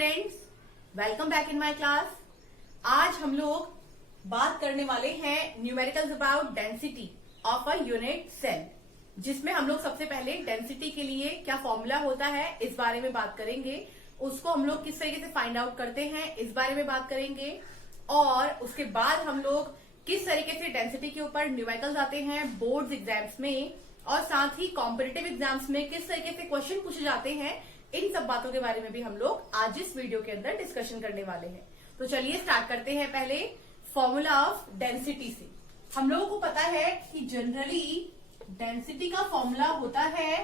Students, welcome back in my class. आज हम लोग बात करने वाले हैं numericals about density of a unit cell, जिसमें हम लोग सबसे पहले डेंसिटी के लिए क्या फॉर्मूला होता है इस बारे में बात करेंगे, उसको हम लोग किस तरीके से फाइंड आउट करते हैं इस बारे में बात करेंगे, और उसके बाद हम लोग किस तरीके से डेंसिटी के ऊपर न्यूमेरिकल्स आते हैं बोर्ड्स एग्जाम्स में, और साथ ही कॉम्पिटिटिव एग्जाम्स में किस तरीके से क्वेश्चन पूछे जाते हैं, इन सब बातों के बारे में भी हम लोग आज इस वीडियो के अंदर डिस्कशन करने वाले हैं। तो चलिए स्टार्ट करते हैं पहले फॉर्मूला ऑफ डेंसिटी से। हम लोगों को पता है कि जनरली डेंसिटी का फॉर्मूला होता है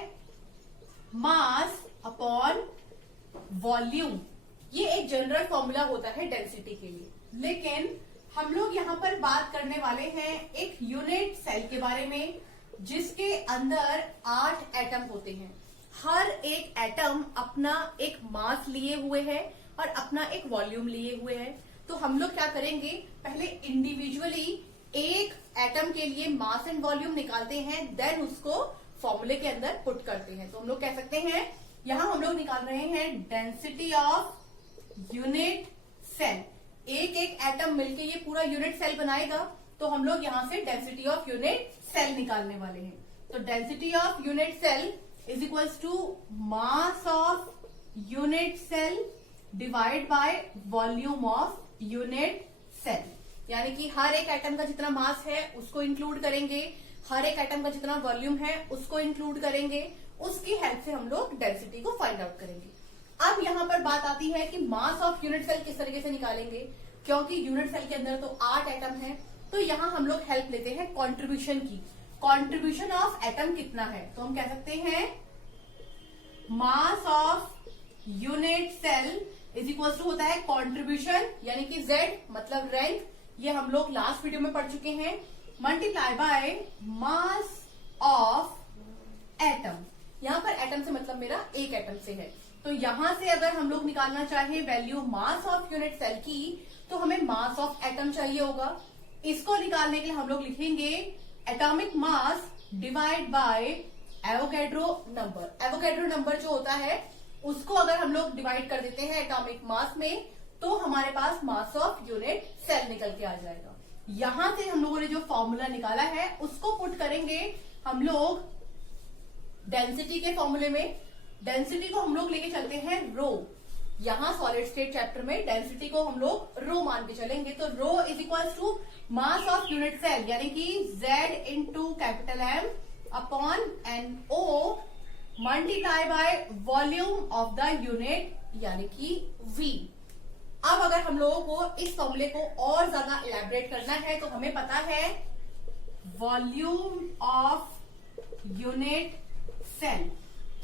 मास अपॉन वॉल्यूम। ये एक जनरल फॉर्मूला होता है डेंसिटी के लिए, लेकिन हम लोग यहाँ पर बात करने वाले हैं एक यूनिट सेल के बारे में जिसके अंदर 8 एटम होते हैं। हर एक एटम अपना एक मास लिए हुए है और अपना एक वॉल्यूम लिए हुए है। तो हम लोग क्या करेंगे, पहले इंडिविजुअली एक एटम के लिए मास एंड वॉल्यूम निकालते हैं, देन उसको फॉर्मूले के अंदर पुट करते हैं। तो हम लोग कह सकते हैं यहां हम लोग निकाल रहे हैं डेंसिटी ऑफ यूनिट सेल। एक एक एटम मिलके ये पूरा यूनिट सेल बनाएगा, तो हम लोग यहां से डेंसिटी ऑफ यूनिट सेल निकालने वाले हैं। तो density of unit cell is equals to mass of unit cell divide by volume of unit cell। यानी कि हर एक एटम का जितना मास है उसको इंक्लूड करेंगे, हर एक एटम का जितना वॉल्यूम है उसको इंक्लूड करेंगे, उसकी हेल्प से हम लोग डेंसिटी को फाइंड आउट करेंगे। अब यहाँ पर बात आती है कि मास ऑफ यूनिट सेल किस तरीके से निकालेंगे, क्योंकि यूनिट सेल के अंदर तो 8 एटम है, तो यहाँ हम लोग हेल्प लेते हैं कॉन्ट्रीब्यूशन की। कॉन्ट्रीब्यूशन ऑफ एटम कितना है, तो हम कह सकते हैं mass of unit cell is equal to होता है कॉन्ट्रीब्यूशन, यानी कि Z मतलब रैंक, ये हम लोग लास्ट वीडियो में पढ़ चुके हैं, multiply by mass of atom. यहां पर एटम से मतलब मेरा एक एटम से है, तो यहां से अगर हम लोग निकालना चाहें value mass of unit cell की, तो हमें मास ऑफ एटम चाहिए होगा। इसको निकालने के लिए हम लोग लिखेंगे atomic mass divide by Avogadro number. Avogadro number जो होता है उसको अगर हम लोग डिवाइड कर देते हैं एटॉमिक मास में, तो हमारे पास मास ऑफ यूनिट सेल निकल के आ जाएगा। यहां से हम लोगों ने जो फॉर्मूला निकाला है उसको पुट करेंगे हम लोग डेंसिटी के फॉर्मूले में। डेंसिटी को हम लोग लेके चलते हैं रो। यहां सॉलिड स्टेट चैप्टर में डेंसिटी को हम लोग रो मान के चलेंगे, तो rho is equal to mass of unit cell, यानी कि Z into capital M upon NO multiply by volume of the unit, यानी कि V। अब अगर हम लोगों को इस फॉर्मूले को और ज्यादा इलेबोरेट करना है, तो हमें पता है वॉल्यूम ऑफ यूनिट सेल,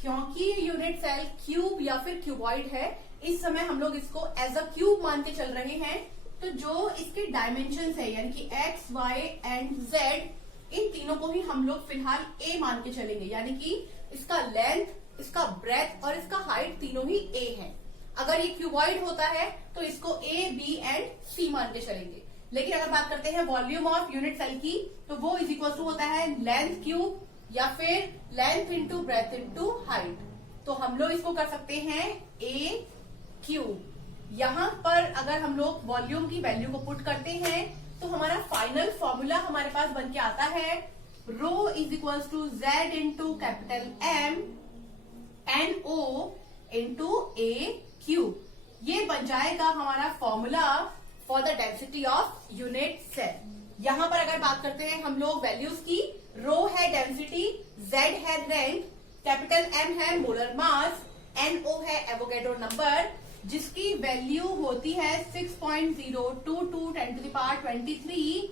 क्योंकि यूनिट सेल क्यूब या फिर क्यूबॉइड है, इस समय हम लोग इसको एज अ क्यूब मान के चल रहे हैं। तो जो इसके डायमेंशंस है, यानी कि X, Y एंड Z, इन तीनों को ही हम लोग फिलहाल A मान के चलेंगे, यानी कि इसका लेंथ, इसका ब्रेथ और इसका हाइट तीनों ही A है। अगर ये क्यूबॉइड होता है तो इसको A, B एंड C मान के चलेंगे। लेकिन अगर बात करते हैं वॉल्यूम ऑफ यूनिट सेल की, तो वो इज इक्वल टू होता है लेंथ क्यूब या फिर length into breadth into height. तो हम लोग इसको कर सकते हैं A क्यूब। यहां पर अगर हम लोग वॉल्यूम की वैल्यू को पुट करते हैं, तो हमारा फाइनल फॉर्मूला हमारे पास बन के आता है rho is equal to Z into capital M NO into A cube. ये बन जाएगा हमारा formula for the density of unit cell. यहां पर अगर बात करते हैं हम लोग वैल्यूज की, रो है डेंसिटी, Z है रैंक, कैपिटल M है मोलर मास, NO है एवोगैड्रो नंबर, जिसकी वैल्यू होती है 6.022 10 to the power 23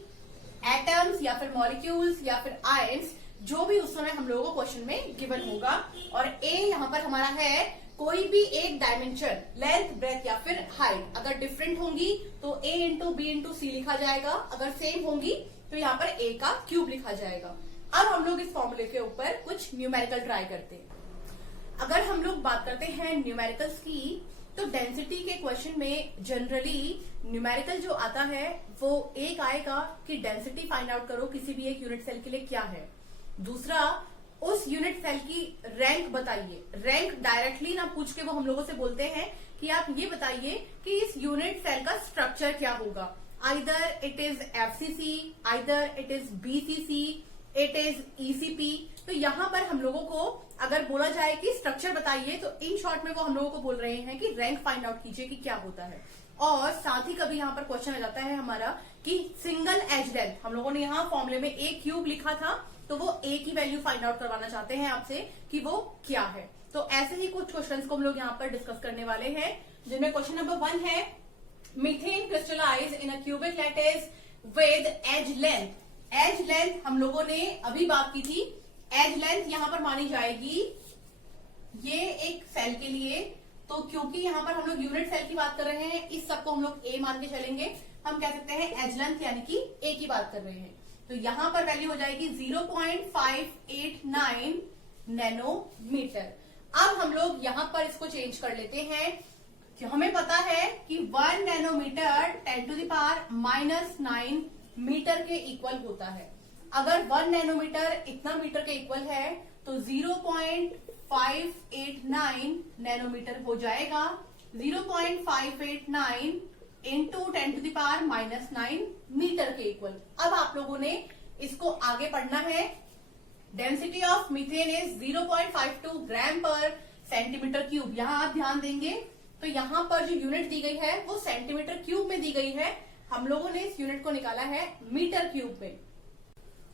एटम्स या फिर मॉलिक्यूल्स या फिर आयंस, जो भी उस समय हम लोगों को क्वेश्चन में गिवन होगा। और A यहाँ पर हमारा है कोई भी एक डायमेंशन, लेंथ, ब्रेथ या फिर हाइट, अगर डिफरेंट होंगी तो A into B into C लिखा जाएगा, अगर सेम होंगी तो यहाँ पर A का क्यूब लिखा जाएगा। अब हम लोग इस फॉर्मूले के ऊपर कुछ न्यूमेरिकल ट्राई करते हैं। अगर हम लोग बात करते हैं न्यूमेरिकल्स की, तो डेंसिटी के क्वेश्चन में जनरली न्यूमेरिकल जो आता है वो एक आएगा कि डेंसिटी फाइंड आउट करो किसी भी एक यूनिट सेल के लिए क्या है। दूसरा, उस यूनिट सेल की रैंक बताइए। रैंक डायरेक्टली ना पूछ के वो हम लोगों से बोलते हैं कि आप ये बताइए कि इस यूनिट सेल का स्ट्रक्चर क्या होगा। Either it is FCC, either it is BCC, it is ECP. तो यहाँ पर हम लोगों को अगर बोला जाए कि स्ट्रक्चर बताइए, तो इन शॉर्ट में वो हम लोगों को बोल रहे हैं कि रैंक फाइंड आउट कीजिए कि क्या होता है। और साथ ही कभी यहाँ पर क्वेश्चन आ जाता है हमारा कि सिंगल एज लेंथ, हम लोगों ने यहाँ फॉर्मूले में ए क्यूब लिखा था, तो वो ए की वैल्यू फाइंड आउट करवाना चाहते हैं आपसे कि वो क्या है। तो ऐसे ही कुछ क्वेश्चंस को हम लोग यहाँ पर डिस्कस करने वाले हैं, जिनमें क्वेश्चन नंबर 1 है methane crystallise in a cubic lattice with edge length. Edge length हम लोगों ने अभी बात की थी। एज लेंथ यहाँ पर मानी जाएगी ये एक सेल के लिए, तो क्योंकि यहाँ पर हम लोग यूनिट सेल की बात कर रहे हैं, इस सबको हम लोग ए मान के चलेंगे। हम कह सकते हैं एज लेंथ यानी कि ए की बात कर रहे हैं। तो यहाँ पर वैल्यू हो जाएगी 0.589 नैनोमीटर। अब हम लोग यहाँ पर इसको चेंज कर लेते हैं कि हमें पता है कि 1 नैनोमीटर 10⁻⁹ मीटर के इक्वल होता है। अगर 1 नैनोमीटर इतना मीटर के इक्वल है तो 0.589 नैनोमीटर हो जाएगा 0.589 इंटू 10⁻⁹ मीटर के इक्वल। अब आप लोगों ने इसको आगे पढ़ना है। Density of methane is 0.52 gram per centimetre cube. यहाँ आप ध्यान देंगे तो यहाँ पर जो यूनिट दी गई है वो सेंटीमीटर क्यूब में दी गई है। हम लोगों ने इस यूनिट को निकाला है मीटर क्यूब में।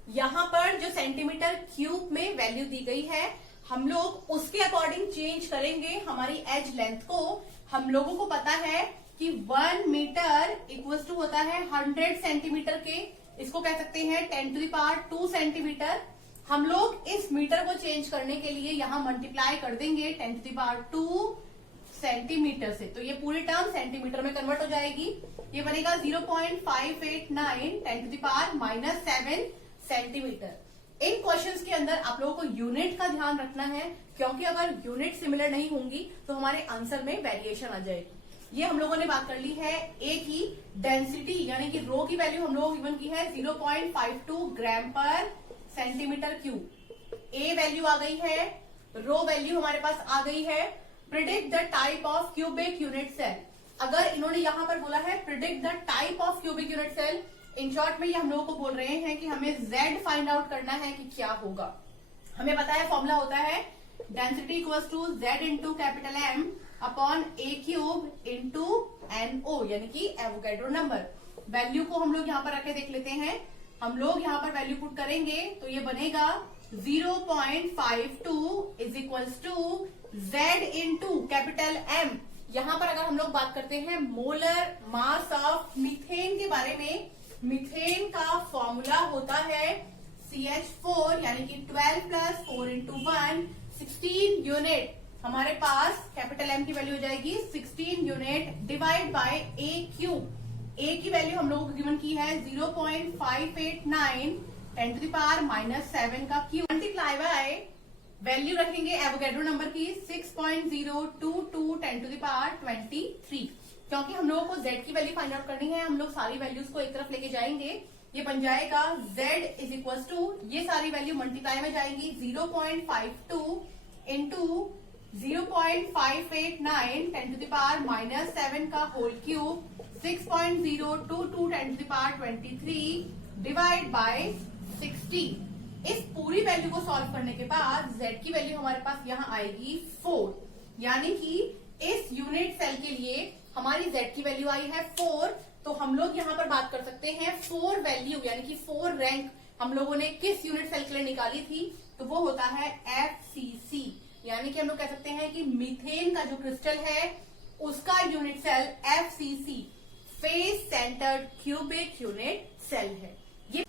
यहाँ पर जो सेंटीमीटर क्यूब में वैल्यू दी गई है, हम लोग उसके अकॉर्डिंग चेंज करेंगे हमारी एज लेंथ को। हम लोगों को पता है कि 1 मीटर इक्वल टू होता है 100 सेंटीमीटर के, इसको कह सकते हैं 10⁻² सेंटीमीटर। हम लोग इस मीटर को चेंज करने के लिए यहाँ मल्टीप्लाई कर देंगे 10⁻² सेंटीमीटर से, तो ये पूरी टर्म सेंटीमीटर में कन्वर्ट हो जाएगी। ये बनेगा 0.589 10⁻⁷ सेंटीमीटर। इन क्वेश्चंस के अंदर आप लोगों को यूनिट का ध्यान रखना है, क्योंकि अगर यूनिट सिमिलर नहीं होंगी तो हमारे आंसर में वेरिएशन आ जाएगी। ये हम लोगों ने बात कर ली है ए की डेंसिटी, यानी कि रो की वैल्यू हम लोगों को गिवन की है 0.52 gram per centimetre cube. A value आ गई है, रो वैल्यू हमारे पास आ गई है। Predict the type of cubic unit cell. अगर इन्होंने यहां पर बोला है predict the type of cubic unit cell, in short में ये हम लोगों को बोल रहे हैं कि हमें Z फाइंड आउट करना है कि क्या होगा। हमें पता है फॉर्मूला होता है density equals to Z into capital M upon A cube into NO, यानी कि एवोगैड्रो नंबर। वैल्यू को हम लोग यहाँ पर रखे देख लेते हैं। हम लोग यहाँ पर वैल्यू पुट करेंगे तो ये बनेगा 0.52 is equals to Z into capital M। यहाँ पर अगर हम लोग बात करते हैं मोलर मास ऑफ मीथेन के बारे में, मीथेन का फॉर्मूला होता है CH4, यानी कि 12 + 4 × 1 16 यूनिट। हमारे पास कैपिटल M की वैल्यू हो जाएगी 16 unit divide by A cube. A की वैल्यू हम लोगों को गिवन की है 0.589 10⁻⁷ का क्यूब मल्टीप्लाई बाय वैल्यू रखेंगे एवोगैड्रो नंबर की 6.022 10⁻23। क्योंकि हम लोगों को Z की वैल्यू फाइंड आउट करनी है, हम लोग सारी वैल्यूज को एक तरफ लेके जाएंगे। ये बन जाएगा Z इज इक्वल टू, ये सारी वैल्यू मल्टीप्लाई में जाएंगी 0.52 इंटू 0.589 10⁻⁷ का होल क्यूब 6.022 10⁻23 डिवाइड बाय 60। इस पूरी वैल्यू को सॉल्व करने के बाद Z की वैल्यू हमारे पास यहाँ आएगी 4, यानी कि इस यूनिट सेल के लिए हमारी Z की वैल्यू आई है 4। तो हम लोग यहाँ पर बात कर सकते हैं 4 वैल्यू, यानी कि 4 रैंक हम लोगों ने किस यूनिट सेल के लिए निकाली थी, तो वो होता है FCC। यानी कि हम लोग कह सकते हैं कि मीथेन का जो क्रिस्टल है उसका unit cell FCC face centred cubic unit cell है। ये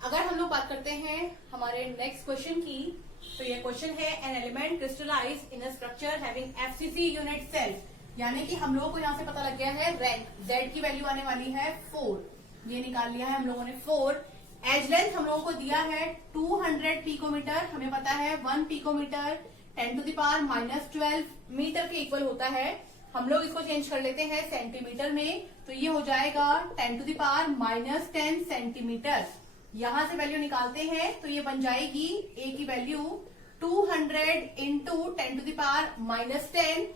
अगर हम लोग बात करते हैं हमारे नेक्स्ट क्वेश्चन की, तो ये क्वेश्चन है an element crystallise in a structure having FCC unit cell. यानी कि हम लोगों को यहाँ से पता लग गया है रैंक, Z की वैल्यू आने वाली है 4, ये निकाल लिया है हम लोगों ने 4। एज लेंथ हम लोगों को दिया है 200 पिकोमीटर, हमें पता है 1 पिकोमीटर 10⁻⁻12 मीटर के इक्वल होता है। हम लोग इसको चेंज कर लेते हैं सेंटीमीटर में, तो ये हो जाएगा 10⁻⁻10 सेंटीमीटर। यहां से वैल्यू निकालते हैं तो ये बन जाएगी A की वैल्यू 200 इंटू 10⁻⁻10,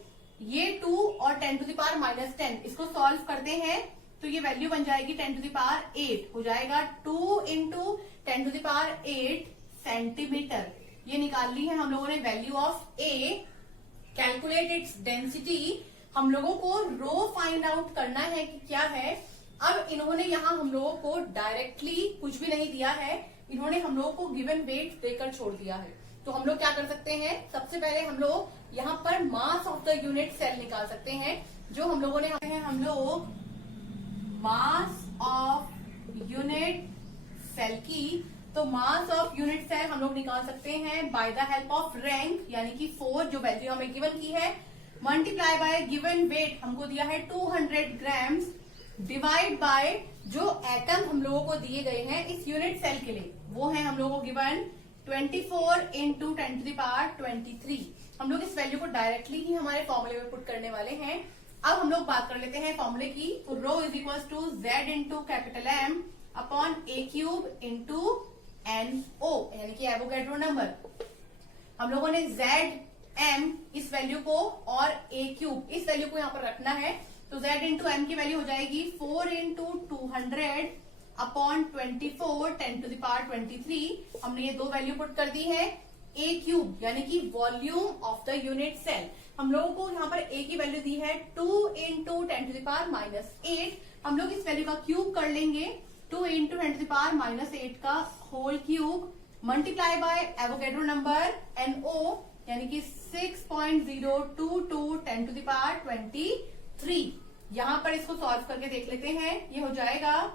ये 2 और 10 टू द पावर -10 इसको सॉल्व करते हैं तो ये वैल्यू बन जाएगी 10 टू द पावर 8 हो जाएगा 2 into 10 to the power 8 centimetre. ये निकाल ली है हम लोगों ने value of A, calculate its density. हम लोगों को रो फाइंड आउट करना है कि क्या है। अब इन्होंने यहाँ हम लोगों को डायरेक्टली कुछ भी नहीं दिया है, इन्होंने हम लोगों को गिवन वेट देकर छोड़ दिया है। तो हम लोग क्या कर सकते हैं, सबसे पहले हम लोग यहाँ पर mass of the unit cell निकाल सकते हैं। जो हम लोगों ने हम लोग मास ऑफ यूनिट सेल की, तो मास ऑफ यूनिट सेल हम लोग निकाल सकते हैं by the help of rank, यानी कि 4 जो वैल्यू हमें गिवन की है, मल्टीप्लाई बाय गिवन वेट हमको दिया है 200 ग्राम्स, डिवाइड बाय जो एटम हम लोगों को दिए गए हैं इस यूनिट सेल के लिए, वो है हम लोगों को given 24 into 10 to the power 23। हम लोग इस वैल्यू को डायरेक्टली ही हमारे फॉर्मूले में पुट करने वाले हैं। अब हम लोग बात कर लेते हैं फॉर्मूले की। तो rho is equal to Z into capital M upon A cube into N O, यानी कि एवोगैड्रो नंबर। हम लोगों ने जेड एम इस वैल्यू को और ए क्यूब इस वैल्यू को यहाँ पर रखना है। तो जेड इंटू एम की वैल्यू हो जाएगी 4 into 200 upon 24 10 to the power 23। हमने ये दो वैल्यू पुट कर दी है। ए क्यूब यानी कि volume of the unit cell, हम लोगों को यहाँ पर ए की वैल्यू दी है 2 इंटू 10 टू द पावर -8। हम लोग इस वैल्यू का क्यूब कर लेंगे, 2 इंटू 10 टू द पावर -8 का whole cube multiply by Avogadro number NO, यानी कि 6.022 10 टू द पावर 23। यहाँ पर इसको सॉल्व करके देख लेते हैं। ये हो जाएगा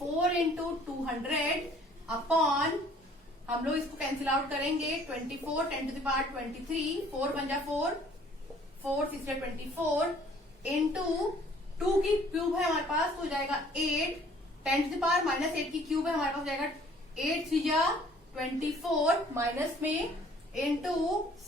4 इंटू 200 अपॉन, हम लोग इसको कैंसिल आउट करेंगे, 24 10 टू द पावर 23, 4 बन जा 4, 4 6 24 इंटू 2 की क्यूब है हमारे पास तो हो जाएगा 8, 10 टू द पावर -8 की क्यूब है हमारे पास हो जाएगा 8 3 24 माइनस में इंटू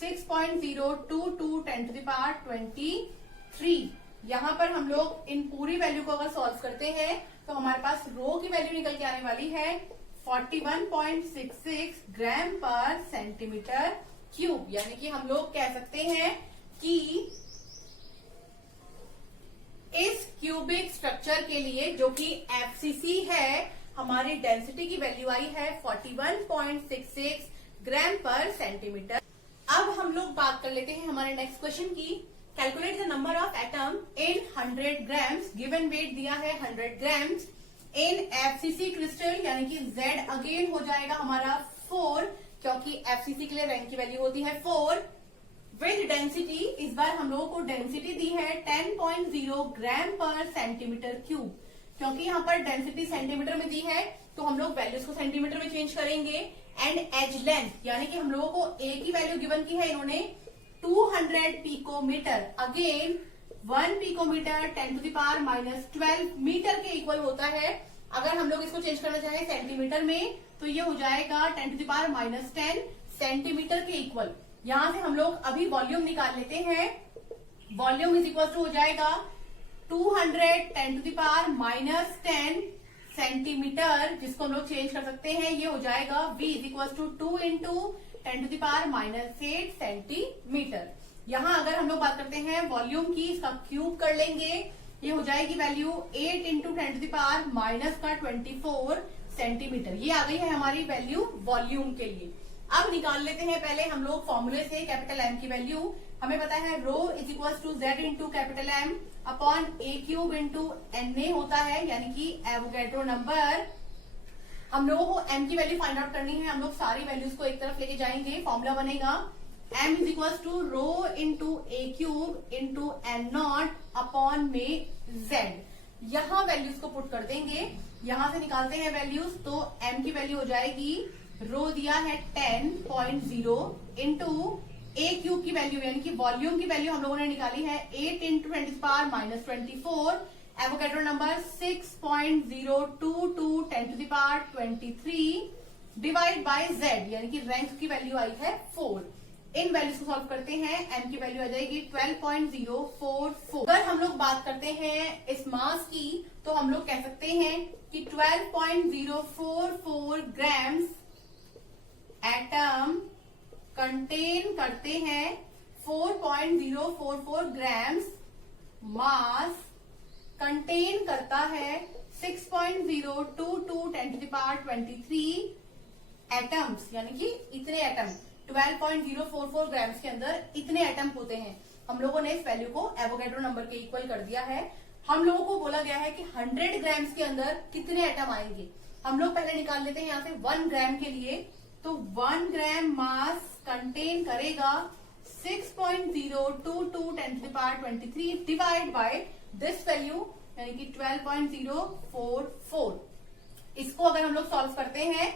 6.022 10 टू द पावर 23। यहाँ पर हम लोग इन पूरी वैल्यू को अगर सॉल्व करते हैं तो हमारे पास रो की वैल्यू निकल के आने वाली है 41.66 ग्राम पर सेंटीमीटर क्यूब। यानी कि हम लोग कह सकते हैं कि इस क्यूबिक स्ट्रक्चर के लिए जो कि एफसीसी है, हमारी डेंसिटी की वैल्यू आई है 41.66 ग्राम पर सेंटीमीटर। अब हम लोग बात कर लेते हैं हमारे नेक्स्ट क्वेश्चन की। Calculate the number of atom in 100 grams, given weight दिया है 100 ग्राम्स इन एफसीसी क्रिस्टल, यानी कि Z अगेन हो जाएगा हमारा 4, क्योंकि एफसीसी के लिए रैंक की वैल्यू होती है 4, विद डेंसिटी। इस बार हम लोगों को डेंसिटी दी है 10.0 ग्राम पर सेंटीमीटर क्यूब। क्योंकि यहाँ पर डेंसिटी सेंटीमीटर में दी है तो हम लोग वैल्यूज को सेंटीमीटर में चेंज करेंगे। एंड एज लेंथ, यानी कि हम लोगों को ए की वैल्यू गिवन की है इन्होंने 200 picometre, again 1 picometre 10 to the power -12 metre के इक्वल होता है। अगर हम लोग इसको चेंज करना चाहें सेंटीमीटर में तो ये हो जाएगा 10 टू द पावर -10 सेंटीमीटर के इक्वल। यहां से हम लोग अभी वॉल्यूम निकाल लेते हैं। वॉल्यूम इज इक्वल टू हो जाएगा 200 10 टू द पावर -10 सेंटीमीटर, जिसको हम लोग चेंज कर सकते हैं। ये हो जाएगा V is equal to 2 into 10 to the power -8 centimetre. यहाँ अगर हम लोग बात करते हैं वॉल्यूम की, इसका क्यूब कर लेंगे, ये हो जाएगी value 8 into 10 to the power -24 centimetre. ये आ गई है हमारी वैल्यू वॉल्यूम के लिए। अब निकाल लेते हैं पहले हम लोग फॉर्मूले से कैपिटल M की वैल्यू। हमें पता है rho is equal to Z into capital M upon A cube into NA होता है, यानी कि एवोगैड्रो नंबर। हम लोगों को M की वैल्यू फाइंड आउट करनी है। हम लोग सारी वैल्यूज को एक तरफ लेके जाएंगे, फॉर्मूला बनेगा M is equal to rho into A cube into N0 upon में Z। यहाँ वैल्यूज को पुट कर देंगे, यहाँ से निकालते हैं वैल्यूज। तो M की वैल्यू हो जाएगी, रो दिया है 10.0 इंटू ए क्यूब की वैल्यू यानी कि वॉल्यूम की वैल्यू हम लोगों ने निकाली है 8 into 10 to the power -24, Avogadro number 6.022 10 to the power 23 divide by Z, यानी कि रैंक की वैल्यू आई है 4। इन वैल्यूज को सॉल्व करते हैं, M की वैल्यू आ जाएगी 12.044। अगर हम लोग बात करते हैं इस मास की तो हम लोग कह सकते हैं कि 12.044 ग्राम्स एटम कंटेन करते हैं 4.044 ग्राम्स मास कंटेन करता है 6.022 10⁻23 एटम्स, यानी कि इतने एटम 12.044 ग्राम्स के अंदर इतने एटम होते हैं। हम लोगों ने इस वैल्यू को एवोगैड्रो नंबर के इक्वल कर दिया है। हम लोगों को बोला गया है कि 100 ग्राम्स के अंदर कितने एटम आएंगे। हम लोग पहले निकाल लेते हैं यहाँ से 1 ग्राम के लिए। तो 1 ग्राम मास कंटेन करेगा 6.022 10⁻23 डिवाइड बाय दिस वैल्यू, यानी कि 12.044। इसको अगर हम लोग सॉल्व करते हैं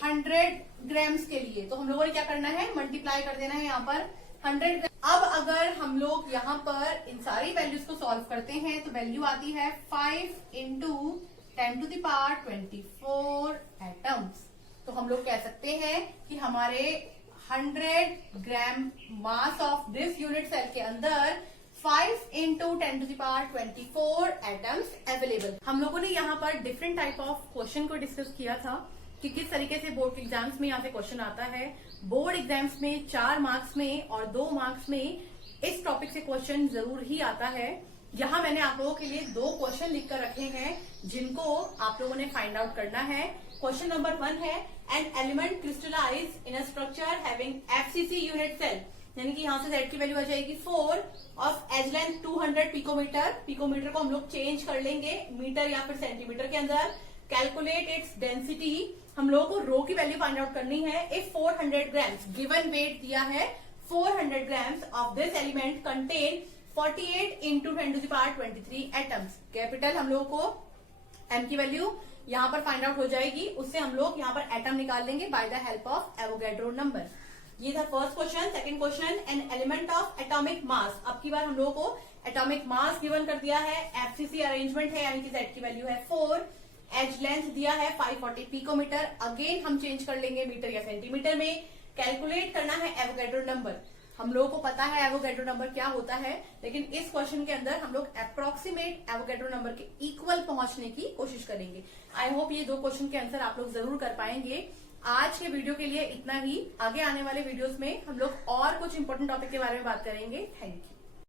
100 ग्राम्स के लिए, तो हम लोगों ने क्या करना है, मल्टीप्लाई कर देना है यहाँ पर 100 ग्राम। अब अगर हम लोग यहाँ पर इन सारी वैल्यूज को सॉल्व करते हैं तो वैल्यू आती है 5 × 10⁻24 एटम्स। तो हम लोग कह सकते हैं कि हमारे 100 gram mass of this unit cell के अंदर 5 × 10⁻24 एटम्स अवेलेबल। हम लोगों ने यहाँ पर डिफरेंट टाइप ऑफ क्वेश्चन को डिस्कस किया था कि किस तरीके से बोर्ड के एग्जाम्स में यहाँ से क्वेश्चन आता है। बोर्ड एग्जाम्स में 4 मार्क्स में और 2 मार्क्स में इस टॉपिक से क्वेश्चन जरूर ही आता है। यहाँ मैंने आप लोगों के लिए 2 क्वेश्चन लिखकर रखे हैं जिनको आप लोगों ने फाइंड आउट करना है। क्वेश्चन नंबर 1 है, an element crystallise in a structure having FCC unit cell, यानी कि यहाँ से Z की वैल्यू आ जाएगी 4 of edge length 200 picometre. Picometre को हम लोग चेंज कर लेंगे मीटर या फिर सेंटीमीटर के अंदर। कैलकुलेट इट्स डेंसिटी, हम लोगों को रो की वैल्यू फाइंड आउट करनी है। इफ 400 ग्राम्स गिवन वेट दिया है 400 grams of this element contain 48 × 10⁻23 atoms. Capital हम लोगों को m की वैल्यू यहाँ पर फाइंड आउट हो जाएगी, उससे हम लोग यहाँ पर एटम निकाल लेंगे by the help of Avogadro number. ये था first question. Second question, an element of atomic mass. अब की बार हम लोगों को एटॉमिक मास गिवन कर दिया है, FCC अरेंजमेंट है, यानी कि Z की वैल्यू है 4, एज लेंथ दिया है 540 पिकोमीटर। अगेन हम चेंज कर लेंगे मीटर या सेंटीमीटर में। कैलकुलेट करना है एवोगैड्रो नंबर। हम लोगों को पता है एवोगैड्रो नंबर क्या होता है, लेकिन इस क्वेश्चन के अंदर हम लोग अप्रोक्सीमेट एवोगैड्रो नंबर के इक्वल पहुंचने की कोशिश करेंगे। आई होप ये 2 क्वेश्चन के आंसर आप लोग जरूर कर पाएंगे। आज के वीडियो के लिए इतना ही। आगे आने वाले वीडियोस में हम लोग और कुछ इंपॉर्टेंट टॉपिक के बारे में बात करेंगे। Thank you.